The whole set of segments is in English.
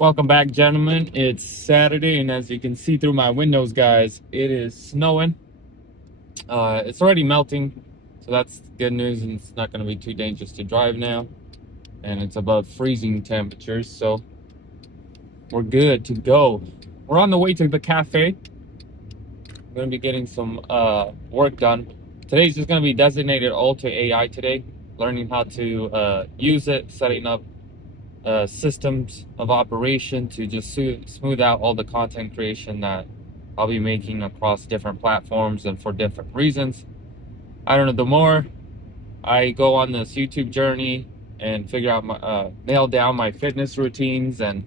Welcome back, gentlemen. It's Saturday, and as you can see through my windows, guys, it is snowing. It's already melting, so that's good news, and it's not going to be too dangerous to drive now. And it's above freezing temperatures, so we're good to go. We're on the way to the cafe. We're going to be getting some work done. Today's just going to be designated all to AI today, learning how to use it, setting up systems of operation to just smooth out all the content creation that I'll be making across different platforms and for different reasons. I don't know, the more I go on this YouTube journey and figure out nail down my fitness routines and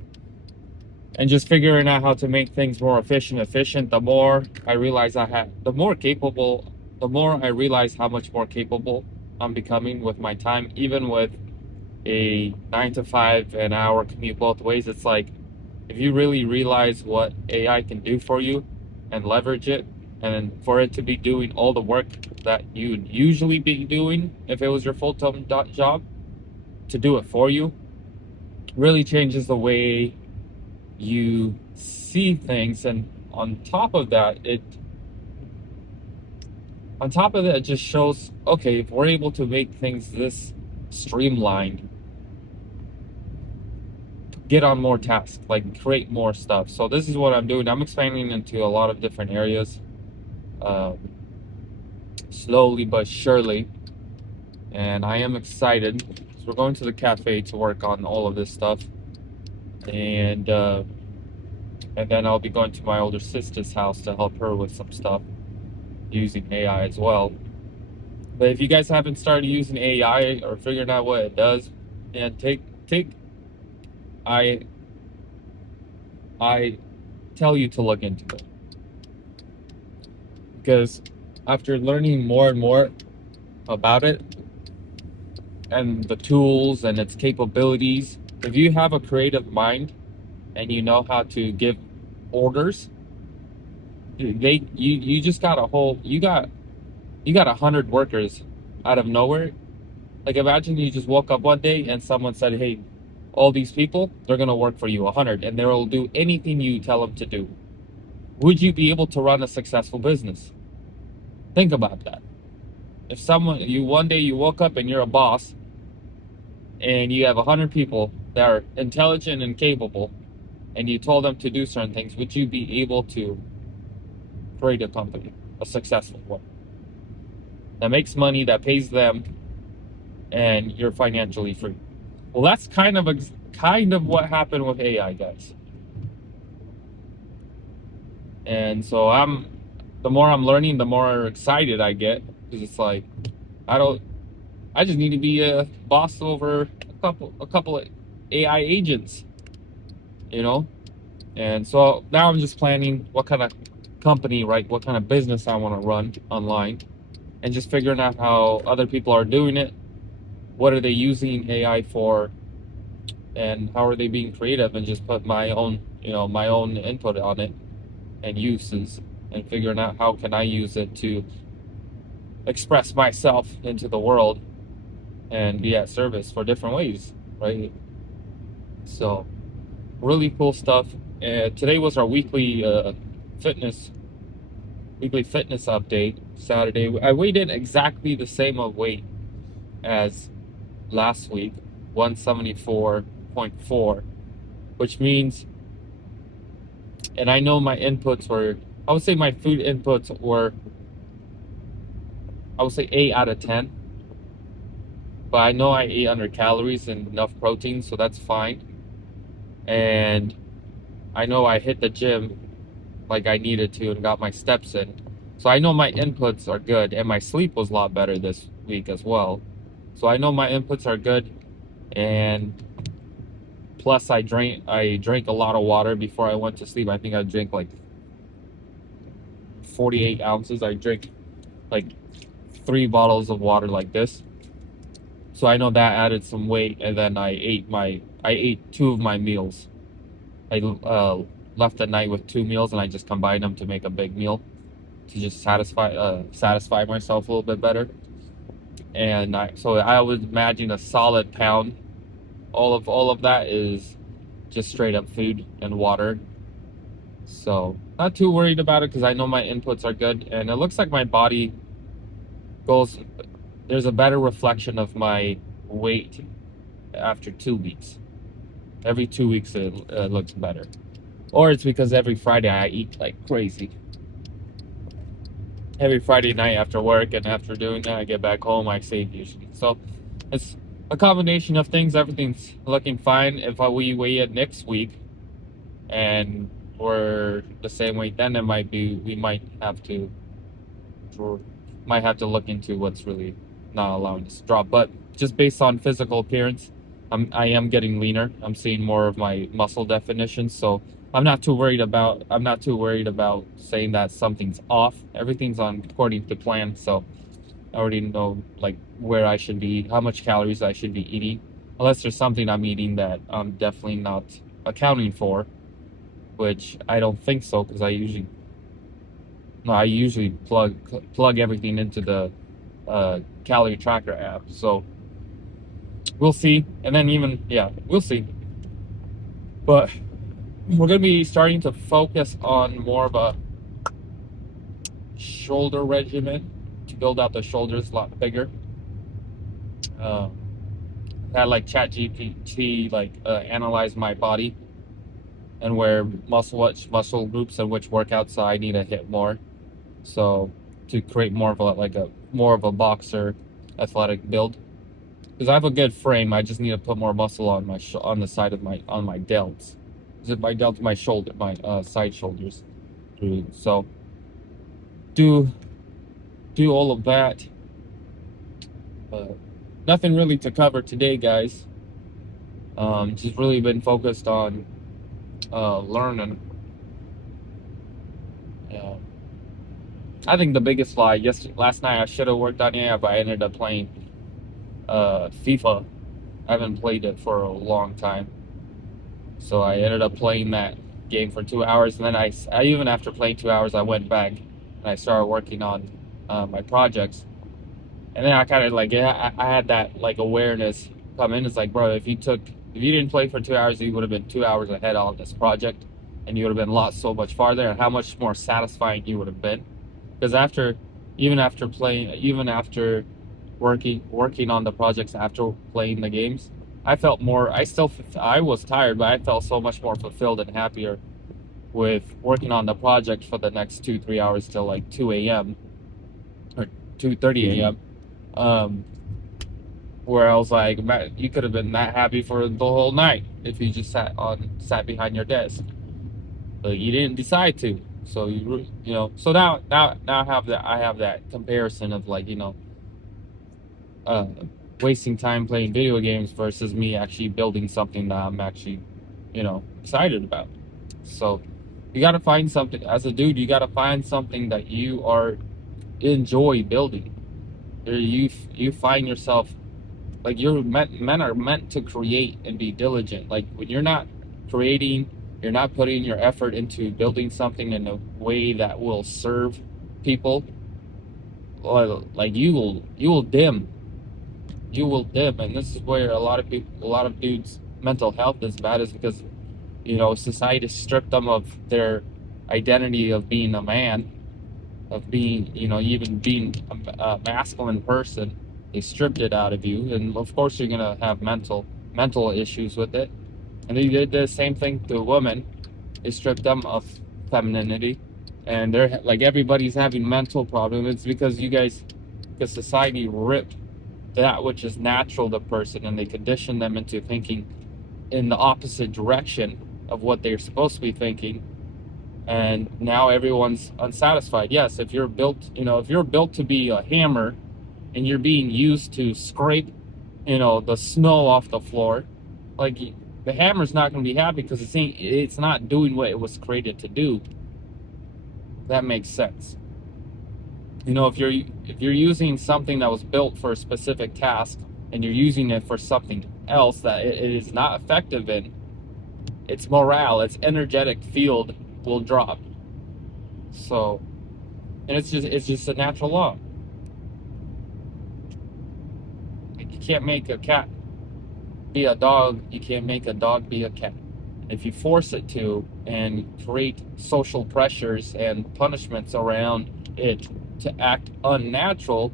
just figuring out how to make things more efficient, the more I realize the more I realize how much more capable I'm becoming with my time, even with a 9 to 5 an hour commute both ways. It's like if you really realize what AI can do for you and leverage it, and for it to be doing all the work that you'd usually be doing if it was your full-time job, to do it for you really changes the way you see things. And on top of that, it just shows, okay, if we're able to make things this streamlined, get on more tasks, like create more stuff. So this is what I'm doing. I'm expanding into a lot of different areas, um, slowly but surely, and I am excited. So we're going to the cafe to work on all of this stuff, and then I'll be going to my older sister's house to help her with some stuff using AI as well. But if you guys haven't started using AI or figuring out what it does, and take I I tell you to look into it, because after learning more and more about it and the tools and its capabilities, if you have a creative mind and you know how to give orders, you just got a whole you got 100 workers out of nowhere. Like imagine you just woke up one day and someone said, "Hey, all these people, they're gonna work for you, 100, and they will do anything you tell them to do." Would you be able to run a successful business? Think about that. If someone you one day you woke up and you're a boss and you have 100 people that are intelligent and capable, and you told them to do certain things, would you be able to create a company, a successful one, that makes money, that pays them, and you're financially free? Well, that's kind of what happened with AI, guys. And so the more I'm learning, the more excited I get, because it's like I don't, I just need to be a boss over a couple of AI agents, you know. And so now I'm just planning what kind of company, right? What kind of business I want to run online, and just figuring out how other people are doing it. What are they using AI for, and how are they being creative? And just put my own, my own input on it and uses, and figuring out how can I use it to express myself into the world and be at service for different ways, right? So really cool stuff. And today was our fitness weekly fitness update. Saturday, I weighed in exactly the same of weight as last week, 174.4, which means, and I know my inputs were, I would say my food inputs were, I would say 8 out of 10, but I know I ate under calories and enough protein, so that's fine. And I know I hit the gym like I needed to and got my steps in. So I know my inputs are good, and my sleep was a lot better this week as well. So I know my inputs are good, and plus I drank a lot of water before I went to sleep. I think I drank like 48 ounces. I drank like 3 bottles of water like this. So I know that added some weight, and then I ate 2 of my meals. I left the night with 2 meals, and I just combined them to make a big meal to just satisfy myself a little bit better. And I would imagine a solid pound. All of that is just straight up food and water. So not too worried about it because I know my inputs are good, and it looks like my body goes. There's a better reflection of my weight after 2 weeks. Every 2 weeks it looks better, or it's because every Friday I eat like crazy. Every Friday night after work, and after doing that, I get back home, I save usually. So it's a combination of things. Everything's looking fine. If we weigh it next week and we're the same weight, then we might have to look into what's really not allowing us to drop. But just based on physical appearance, I am getting leaner. I'm seeing more of my muscle definition, so I'm not too worried about saying that something's off. Everything's on according to plan, so I already know like where I should be, how much calories I should be eating, unless there's something I'm eating that I'm definitely not accounting for, which I don't think so because I usually plug everything into the calorie tracker app. So we'll see, and then we'll see. But we're gonna be starting to focus on more of a shoulder regimen to build out the shoulders a lot bigger. Had like ChatGPT analyze my body and where which muscle groups and which workouts I need to hit more. So to create more of a boxer athletic build, because I have a good frame, I just need to put more muscle on on the side of my delts. Is it my delts? My shoulder, my side shoulders. So do all of that. Nothing really to cover today, guys. Just really been focused on learning. I think the biggest lie last night I should have worked on it, but I ended up playing FIFA. I haven't played it for a long time, so I ended up playing that game for 2 hours, and then I even after playing 2 hours, I went back and I started working on my projects, and then I kind of I had that like awareness come in. It's like, bro, if you didn't play for 2 hours, you would have been 2 hours ahead on this project, and you would have been lost so much farther, and how much more satisfying you would have been. Because even after working on the projects after playing the games, I felt more. I was tired, but I felt so much more fulfilled and happier with working on the project for the next 2-3 hours till like 2 a.m. or 2:30 a.m. Where I was like, man, you could have been that happy for the whole night if you just sat behind your desk, but you didn't decide to. So so now I have that comparison of wasting time playing video games versus me actually building something that I'm actually excited about. So you got to find something as a dude. You got to find something that you enjoy building. You find yourself like men are meant to create and be diligent. Like when you're not creating, you're not putting your effort into building something in a way that will serve people, like you will dim. And this is where a lot of dudes mental health is bad, is because society stripped them of their identity of being a man, of being even being a masculine person. They stripped it out of you, and of course you're gonna have mental issues with it. And they did the same thing to women. They stripped them of femininity, and they're like, everybody's having mental problems. It's because because society ripped that which is natural to a person, and they condition them into thinking in the opposite direction of what they're supposed to be thinking. And now everyone's unsatisfied. Yes, if you're built to be a hammer, and you're being used to scrape, the snow off the floor, like the hammer's not going to be happy because it's not doing what it was created to do. That makes sense. If you're using something that was built for a specific task and you're using it for something else that it is not effective in, its morale, its energetic field will drop. So, and it's just a natural law. You can't make a cat be a dog. You can't make a dog be a cat. if you force it to and create social pressures and punishments around it to act unnatural,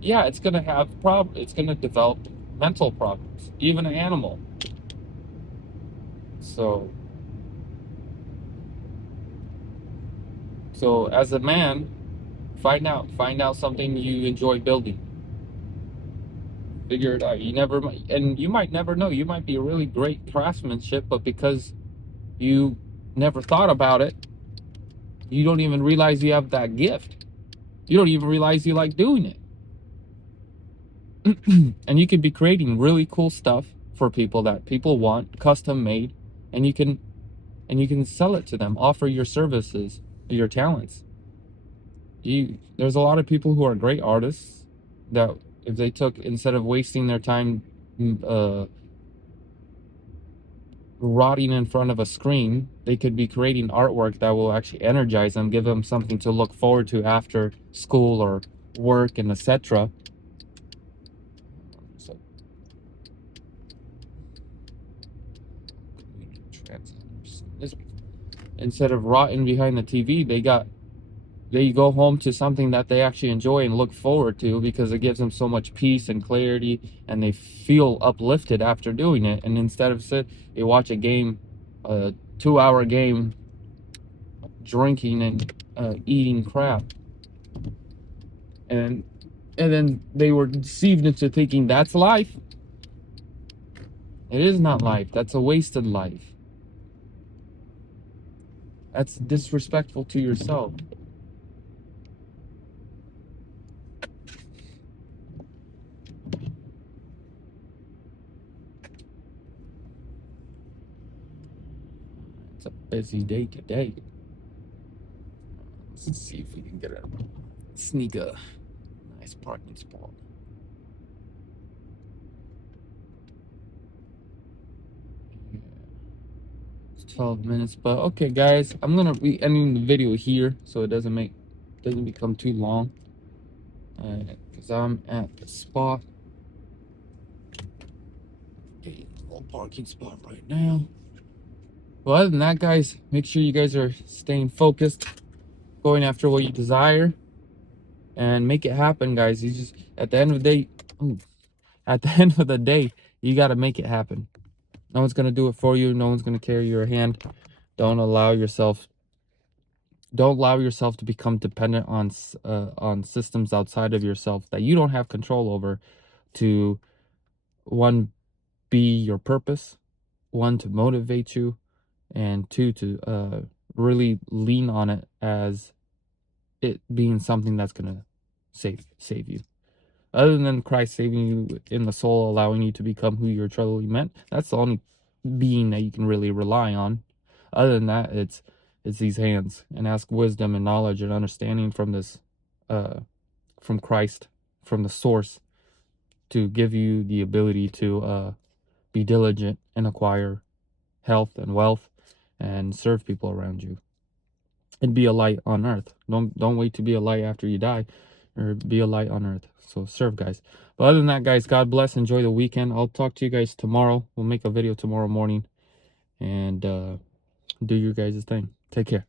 yeah, it's gonna have it's gonna develop mental problems, even an animal. So as a man, find out something you enjoy building. Figure it out. You might never know. You might be a really great craftsmanship, but because you never thought about it, you don't even realize you have that gift. You don't even realize you like doing it. And you could be creating really cool stuff for people that people want, custom made, and you can sell it to them, offer your services, your talents. There's a lot of people who are great artists that if they took, instead of wasting their time rotting in front of a screen, they could be creating artwork that will actually energize them, give them something to look forward to after school or work and etc. So, instead of rotting behind the TV, they go home to something that they actually enjoy and look forward to, because it gives them so much peace and clarity, and they feel uplifted after doing it. And instead of they watch a game, a 2-hour game, drinking and eating crap, and then they were deceived into thinking that's life. It is not life. That's a wasted life. That's disrespectful to yourself. It's a busy day today. Let's see if we can sneak a nice parking spot. Yeah. It's 12 minutes, but okay, guys, I'm gonna be ending the video here so it doesn't become too long. Because I'm at the spot, a little parking spot right now. Well, other than that, guys, make sure you guys are staying focused, going after what you desire, and make it happen, guys. You just, at the end of the day, you got to make it happen. No one's going to do it for you. No one's going to carry your hand. Don't allow yourself to become dependent on systems outside of yourself that you don't have control over, to one, be your purpose, one, to motivate you, and two, to really lean on it as it being something that's gonna save you. Other than Christ saving you in the soul, allowing you to become who you're truly meant, that's the only being that you can really rely on. Other than that, it's these hands, and ask wisdom and knowledge and understanding from this, from Christ, from the source, to give you the ability to be diligent and acquire health and wealth and serve people around you and be a light on earth. Don't wait to be a light after you die, or be a light on earth. So serve, guys. But other than that, guys, God bless. Enjoy the weekend. I'll talk to you guys tomorrow. We'll make a video tomorrow morning, and do your guys' thing. Take care.